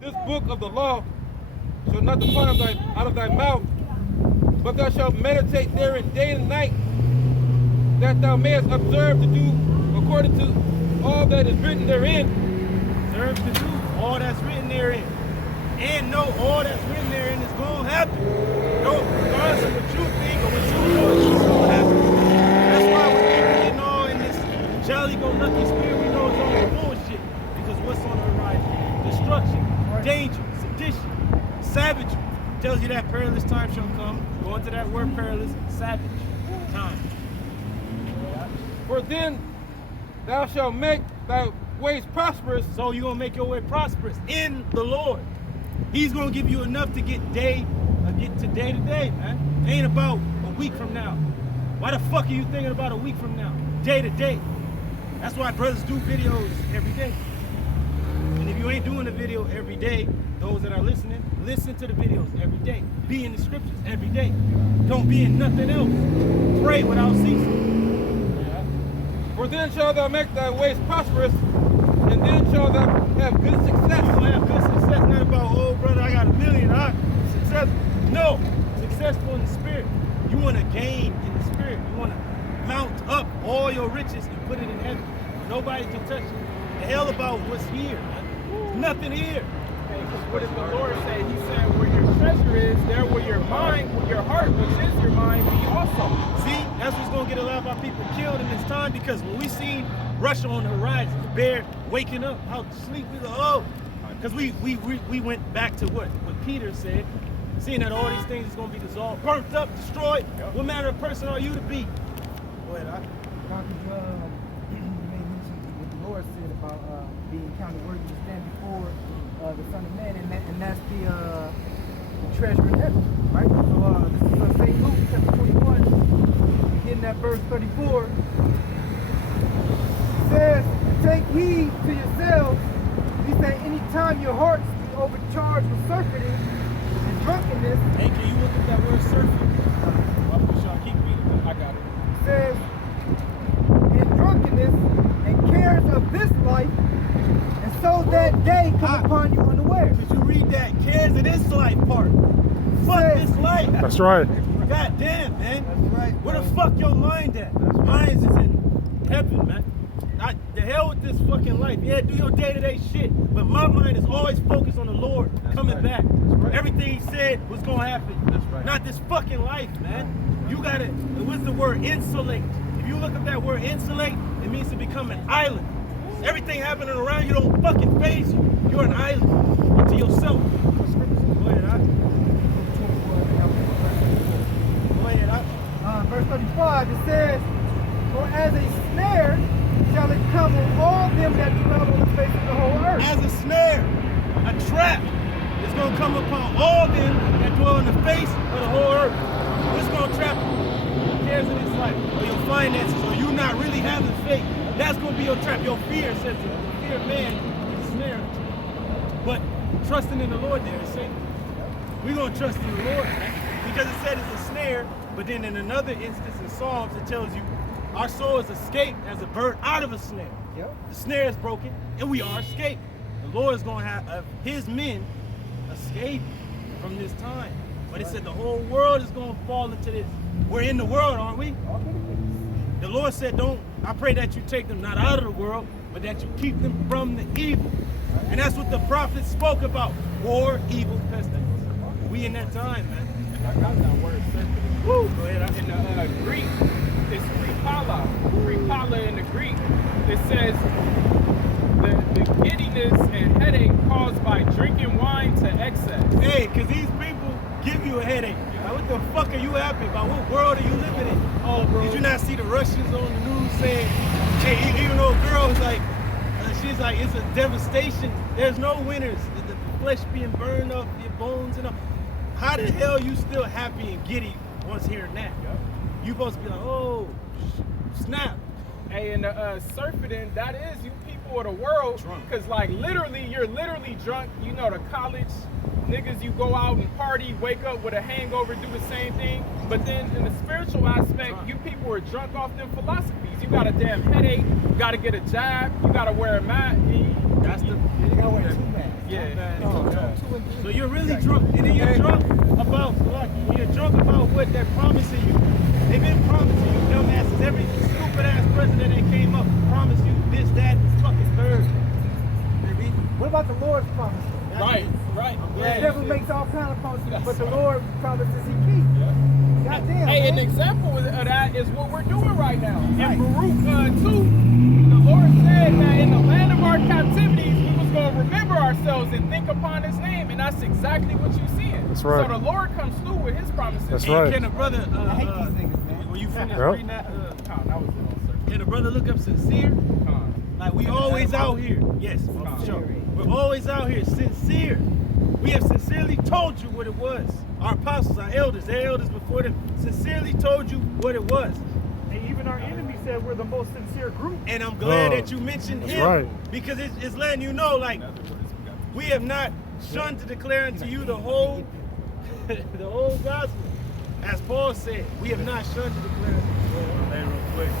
this book of the law shall not depart out of thy mouth, but thou shalt meditate therein day and night, that thou mayest observe to do according to all that is written therein. Observe to do all that's written therein. And know all that's written therein is going to happen. No, regardless of what you think or what you know, it's going to happen. That's why when people getting all in this jolly-go-lucky spirit, we know it's all bullshit. Because what's on the horizon? Destruction, danger, sedition, savagery. Tells you that perilous time shall come. Go into that word perilous, savage time. For then thou shalt make thy ways prosperous. So you're going to make your way prosperous in the Lord. He's going to give you enough to get to day to day, man. It ain't about a week from now. Why the fuck are you thinking about a week from now? Day to day. That's why brothers do videos every day. And if you ain't doing a video every day, those that are listening, listen to the videos every day. Be in the scriptures every day. Don't be in nothing else. Pray without ceasing. For then shalt thou make thy ways prosperous, and then shalt thou have good success. You gonna have good success, not about, oh brother, I got $1 million, successful. No, successful in the spirit. You want to gain in the spirit. You want to mount up all your riches and put it in heaven. Nobody can touch it. The hell about what's here, man. There's nothing here. What did the Lord say? He said, where your treasure is, there will your mind, where your heart, which is your mind, be also. See, that's what's going to get a lot of our people killed in this time, because when we see Russia on the horizon, the bear waking up out of sleep, we go, oh. Because we went back to what Peter said, seeing that all these things is going to be dissolved, burnt up, destroyed. Yep. What manner of person are you to be? Go ahead, You made mention of what the Lord said about being counted worthy to stand before the Son of Man, and that's the treasure in heaven, right? So this is St. Luke chapter 21, beginning at verse 34. It says, take heed to yourselves, lest at any time your hearts be overcharged with surfeiting and drunkenness. Hey, can you look at that word surfing? Keep reading. I got it. It says, and drunkenness and cares of this life, and so that day come upon you unaware. Did you read that? Cares of this life part. Fuck this life. That's right. God damn, man. That's right. Where the fuck your mind at? Mine is in heaven, man. The hell with this fucking life. Yeah, do your day-to-day shit. But my mind is always focused on the Lord coming back. Everything he said was gonna happen. That's right. Not this fucking life, man. You gotta, what's the word? Insulate. If you look up that word insulate, it means to become an island. Everything happening around you don't fucking phase you. You're an island unto yourself. Go ahead, Verse 35, it says, for as a snare shall it come on all them that dwell on the face of the whole earth. As a snare, a trap is going to come upon all them that dwell on the face of the whole earth. What's going to trap you? The cares of this life, or your finances, or you not really having faith. That's going to be your trap. Your fear, says the fear of man is a snare. But trusting in the Lord there is safe. We're going to trust in the Lord, man, because it said it's a snare. But then in another instance in Psalms, it tells you our soul is escaped as a bird out of a snare. Yep. The snare is broken, and we are escaped. The Lord is going to have his men escape from this time. But it said the whole world is going to fall into this. We're in the world, aren't we? The Lord said, I pray that you take them not out of the world, but that you keep them from the evil. And that's what the prophets spoke about. War, evil, pestilence. We in that time, man. I got that word surfeiting. Woo! Go ahead. In the Greek, it's kripala. Kripala in the Greek. It says the giddiness and headache caused by drinking wine to excess. Hey, because these people give you a headache. Like, what the fuck are you happy about? What world are you living in? Oh, bro. Did you not see the Russians on the news saying, okay, even though a girl was like, she's like, it's a devastation. There's no winners. The flesh being burned up, your bones and all. How the hell are you still happy and giddy once hearing that? You supposed to be like, oh, snap. Hey, and surfeiting, that is you people of the world. Because, like, literally, you're literally drunk. You know, the college niggas, you go out and party, wake up with a hangover, do the same thing. But then in the spiritual aspect, you people are drunk off them philosophies. You got a damn headache, you got to get a jab, you got to wear a mask. You gotta wear two masks. So you're really drunk, and then you're drunk about what they're promising you. They've been promising you, dumbasses. Every stupid ass president that came up promised you this, that, and fucking third. What about the Lord's promise? Right. The devil makes all kinds of promises, but the Lord promises he keeps. Goddamn. Hey, man. an example of that is what we're doing right now. In Baruch 2, the Lord said that in the land of our captivities, we was going to remember ourselves and think upon his name, and that's exactly what you're seeing. That's right. So the Lord comes through with his promises. That's And right. can a brother, I hate these niggas, man. when you finish Yep. reading that, That was it on can a brother look up sincere? Con. Like we always out here. Yes, for sure. We're always out here sincere. We have sincerely told you what it was. Our apostles, our elders, their elders before them, sincerely told you what it was. And even our enemy said we're the most sincere group. And I'm glad Oh, that you mentioned that's him. right. Because it's letting you know, like, we have not shunned to declare unto you the whole the whole gospel. As Paul said, we have not shunned to declare unto you the whole. Hey, real quick.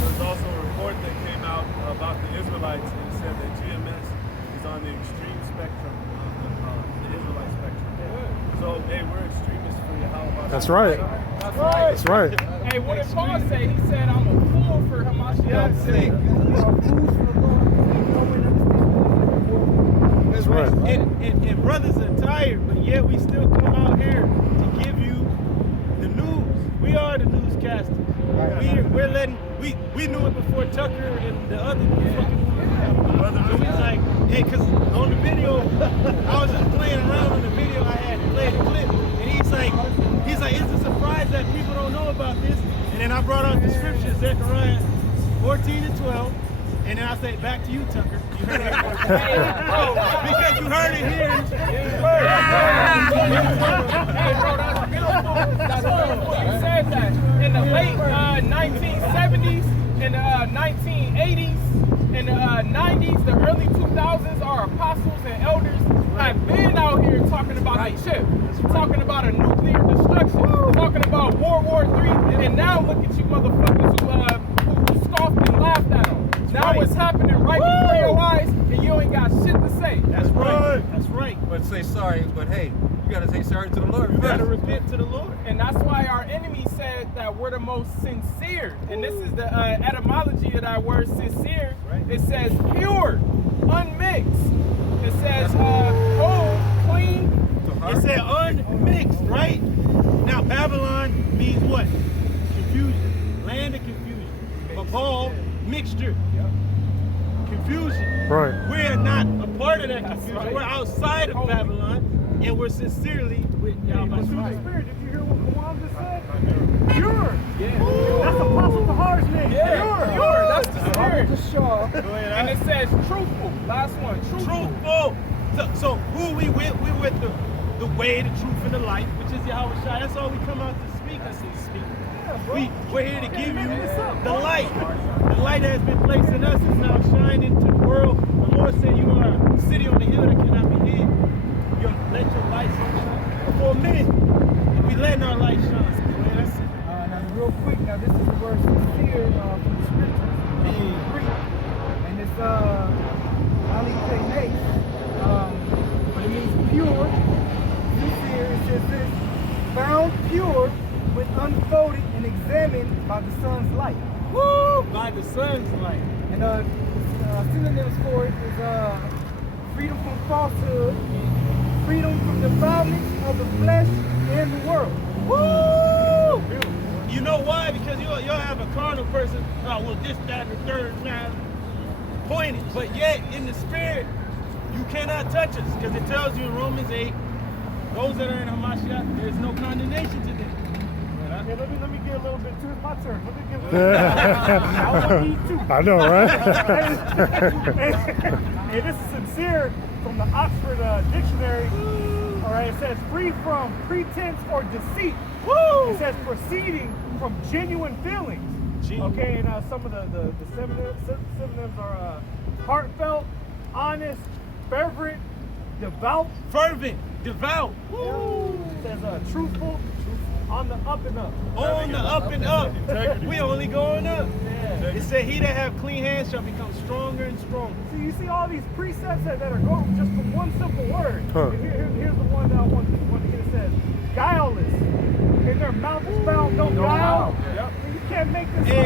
There's also a report that came out about the Israelites, and it said that GMS is on the extreme spectrum of the Israelite spectrum. So, hey, we're extremists for Yahweh. That's right. That's right. That's right. Hey, what did Paul say? He said, I'm a fool for Hamashiach's sake. That's right. And brothers are tired, but yet we still come out here to give you the news. We are the newscasters. We're letting, we knew it before Tucker and the other fucking brothers. So he's like, hey, because on the video, I was just playing around on the video. I had played a clip, and he's like, it's a surprise that people don't know about this. And then I brought out the scripture, Zechariah 14:12. And then I say, back to you, Tucker. You heard it because you heard it here. Hey, bro, that's beautiful. That's beautiful. You said that in the late 1970s, in the 1980s, in the 90s, the early 2000s, our apostles and elders have been out here talking about the chip, talking about a nuclear destruction, talking about World War III, and now look at you motherfuckers who scoffed and laughed at them. Now it's happening right before your eyes, and you ain't got shit to say. That's right. That's right. But say sorry, but hey, you gotta say sorry to the Lord. You gotta repent to the Lord. And that's why our enemy said that we're the most sincere. And this is the etymology of that word sincere. It says pure, unmixed. It says whole, clean. It said unmixed, right? Now Babylon means what? Confusion. Land of confusion. Babal, mixture. Confusion. Right. We're not a part of that confusion. We're outside of Babylon, and we're sincerely with Yahweh. Through the Spirit, did you hear what Kawan just said? Pure. That's Apostle Tahar's name. Pure. That's the spirit. Shaw. And it says truthful. Last one. Truthful. So who we with? We're with the way, the truth, and the light, which is Yahweh Shai. That's all we come out to speak. I say speak. We're here to give you the light. The light that has been placed in us is now shining to the world. The Lord said you are a city on the hill that cannot be hid. Let your light shine. For a minute, we letting our light shine. Now, real quick, now this is the word sincere from the scriptures, in Greek, and it's alikenes, but it means pure. Sincere, it says this, found pure when unfolded and examined by the sun's light. Woo! By the sun's light. And synonyms for it is freedom from falsehood, freedom from defilement of the flesh and the world. Woo! You know why? Because you'll have a carnal person, oh, well, this, that, and the third, now, pointed. But yet, in the spirit, you cannot touch us. Because it tells you in Romans 8, those that are in Hamashiach, there is no condemnation to them. Okay, let me get a little bit to it. It's my turn. Let me give it I want to eat too. I know, right? Hey, this is sincere from the Oxford Dictionary. All right, it says free from pretense or deceit. Woo! It says proceeding from genuine feelings. Okay, and some of the synonyms are heartfelt, honest, fervent, devout. Fervent, devout. Woo! It says truthful. On the up and up. On the up and up. Integrity. We only going up. Yeah. It said, he that have clean hands shall become stronger and stronger. So you see all these precepts that are going just from one simple word. And here's the one that I want to get. It says, guileless. In their mouth is found no guile. Yep. You can't make this Hey,